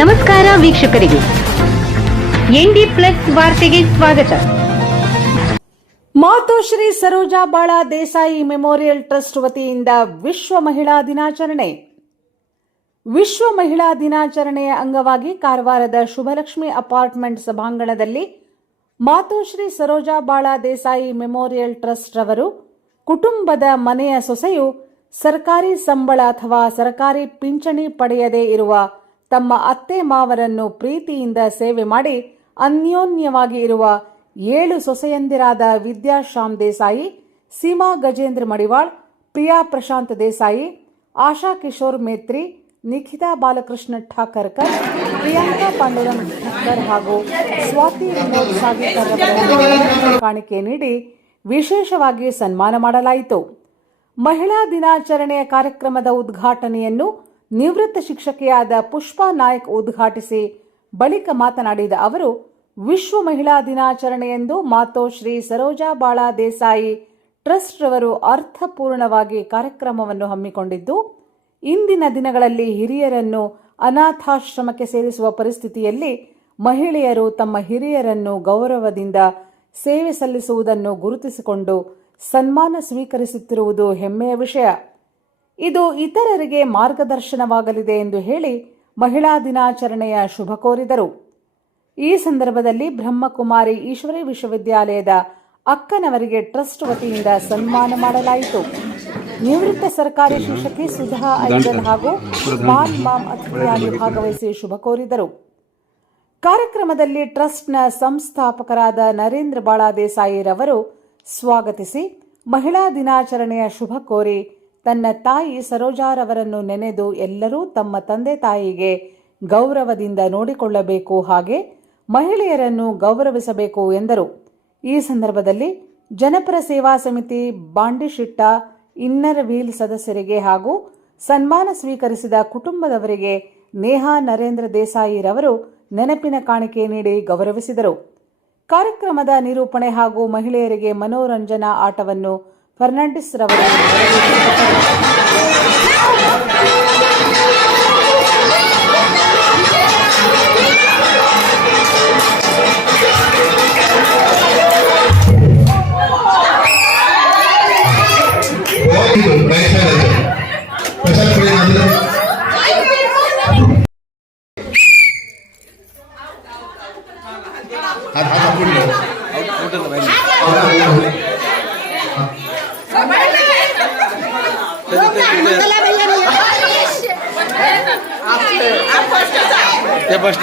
ನಮಸ್ಕಾರ ವೀಕ್ಷಕರಿಗೆ, ND plus ವಾರ್ತೆಗೆ ಸ್ವಾಗತ. ಮಾತೋಶ್ರೀ ಸರೋಜಾ ಬಾಳಾ ದೇಸಾಯಿ ಮೆಮೋರಿಯಲ್ ಟ್ರಸ್ಟ್ ವತಿಯಿಂದ ವಿಶ್ವ ಮಹಿಳಾ ದಿನಾಚರಣೆ. ವಿಶ್ವ ಮಹಿಳಾ ದಿನಾಚರಣೆಯ ಅಂಗವಾಗಿ ಕಾರವಾರದ ಶುಭಲಕ್ಷ್ಮಿ ಅಪಾರ್ಟ್ಮೆಂಟ್ ಸಭಾಂಗಣದಲ್ಲಿ ಮಾತೋಶ್ರೀ ಸರೋಜಾ ಬಾಳಾ ದೇಸಾಯಿ ಮೆಮೋರಿಯಲ್ ಟ್ರಸ್ಟ್ ರವರು ಕುಟುಂಬದ ಮನೆಯ ಸೊಸೆಯು ಸರ್ಕಾರಿ ಸಂಬಳ ಅಥವಾ ಸರ್ಕಾರಿ ಪಿಂಚಣಿ ಪಡೆಯದೇ ಇರುವ ತಮ್ಮ ಅತ್ತೆ ಮಾವರನ್ನು ಪ್ರೀತಿಯಿಂದ ಸೇವೆ ಮಾಡಿ ಅನ್ಯೋನ್ಯವಾಗಿ ಇರುವ 7 ಸೊಸೆಯಂದಿರಾದ ವಿದ್ಯಾ ಶ್ಯಾಮ್ ದೇಸಾಯಿ, ಸೀಮಾ ಗಜೇಂದ್ರ ಮಡಿವಾಳ್, ಪ್ರಿಯಾ ಪ್ರಶಾಂತ್ ದೇಸಾಯಿ, ಆಶಾ ಕಿಶೋರ್ ಮೇತ್ರಿ, ನಿಖಿತಾ ಬಾಲಕೃಷ್ಣ ಠಾಕರ್ಕರ್, ಪ್ರಿಯಾಂಕಾ ಪಾಂಡುರಂಗ್ ಠಕ್ಕರ್ ಹಾಗೂ ಸ್ವಾತಿ ವಿನೋದ್ ಸಾಗೇಕರ್ ಅವರನ್ನು ಕಾಣಿಕೆ ನೀಡಿ ವಿಶೇಷವಾಗಿ ಸನ್ಮಾನ ಮಾಡಲಾಯಿತು. ಮಹಿಳಾ ದಿನಾಚರಣೆಯ ಕಾರ್ಯಕ್ರಮದ ಉದ್ಘಾಟನೆಯನ್ನು ನಿವೃತ್ತ ಶಿಕ್ಷಕಿಯಾದ ಪುಷ್ಪಾ ನಾಯ್ಕ್ ಉದ್ಘಾಟಿಸಿ ಬಳಿಕ ಮಾತನಾಡಿದ ಅವರು, ವಿಶ್ವ ಮಹಿಳಾ ದಿನಾಚರಣೆಯಂದು ಮಾತೋಶ್ರೀ ಸರೋಜಾ ಬಾಳಾ ದೇಸಾಯಿ ಟ್ರಸ್ಟ್ ರವರು ಅರ್ಥಪೂರ್ಣವಾಗಿ ಕಾರ್ಯಕ್ರಮವನ್ನು ಹಮ್ಮಿಕೊಂಡಿದ್ದು, ಇಂದಿನ ದಿನಗಳಲ್ಲಿ ಹಿರಿಯರನ್ನು ಅನಾಥಾಶ್ರಮಕ್ಕೆ ಸೇರಿಸುವ ಪರಿಸ್ಥಿತಿಯಲ್ಲಿ ಮಹಿಳೆಯರು ತಮ್ಮ ಹಿರಿಯರನ್ನು ಗೌರವದಿಂದ ಸೇವೆ ಸಲ್ಲಿಸುವುದನ್ನು ಗುರುತಿಸಿಕೊಂಡು ಸನ್ಮಾನ ಸ್ವೀಕರಿಸುತ್ತಿರುವುದು ಹೆಮ್ಮೆಯ ವಿಷಯ. ಇದು ಇತರರಿಗೆ ಮಾರ್ಗದರ್ಶನವಾಗಲಿದೆ ಎಂದು ಹೇಳಿ ಮಹಿಳಾ ದಿನಾಚರಣೆಯ ಶುಭ ಕೋರಿದರು. ಈ ಸಂದರ್ಭದಲ್ಲಿ ಬ್ರಹ್ಮಕುಮಾರಿ ಈಶ್ವರಿ ವಿಶ್ವವಿದ್ಯಾಲಯದ ಅಕ್ಕನವರಿಗೆ ಟ್ರಸ್ಟ್ ವತಿಯಿಂದ ಸನ್ಮಾನ ಮಾಡಲಾಯಿತು. ನಿವೃತ್ತ ಸರ್ಕಾರಿ ಶಿಕ್ಷಕಿ ಸುಧಾ ಐಜಲ್ ಹಾಗೂ ಮಾನ್ ಮಾಮ್ ಅತಿಥಿಯಾಗಿ ಭಾಗವಹಿಸಿ ಶುಭ ಕೋರಿದರು. ಕಾರ್ಯಕ್ರಮದಲ್ಲಿ ಟ್ರಸ್ಟ್ನ ಸಂಸ್ಥಾಪಕರಾದ ನರೇಂದ್ರ ಬಾಳಾ ದೇಸಾಯಿ ರವರು ಸ್ವಾಗತಿಸಿ ಮಹಿಳಾ ದಿನಾಚರಣೆಯ ಶುಭ ಕೋರಿ ತನ್ನ ತಾಯಿ ಸರೋಜಾರವರನ್ನು ನೆನೆದು ಎಲ್ಲರೂ ತಮ್ಮ ತಂದೆ ತಾಯಿಗೆ ಗೌರವದಿಂದ ನೋಡಿಕೊಳ್ಳಬೇಕು, ಹಾಗೆ ಮಹಿಳೆಯರನ್ನು ಗೌರವಿಸಬೇಕು ಎಂದರು. ಈ ಸಂದರ್ಭದಲ್ಲಿ ಜನಪರ ಸೇವಾ ಸಮಿತಿ ಬಾಂಡಿಶಿಟ್ಟ ಇನ್ನರ್ ವೀಲ್ ಸದಸ್ಯರಿಗೆ ಹಾಗೂ ಸನ್ಮಾನ ಸ್ವೀಕರಿಸಿದ ಕುಟುಂಬದವರಿಗೆ ನೇಹಾ ನರೇಂದ್ರ ದೇಸಾಯಿ ರವರು ನೆನಪಿನ ಕಾಣಿಕೆ ನೀಡಿ ಗೌರವಿಸಿದರು. ಕಾರ್ಯಕ್ರಮದ ನಿರೂಪಣೆ ಹಾಗೂ ಮಹಿಳೆಯರಿಗೆ ಮನೋರಂಜನಾ ಆಟವನ್ನು ಫರ್ನಾಂಡಿಸ್ ರವರು First.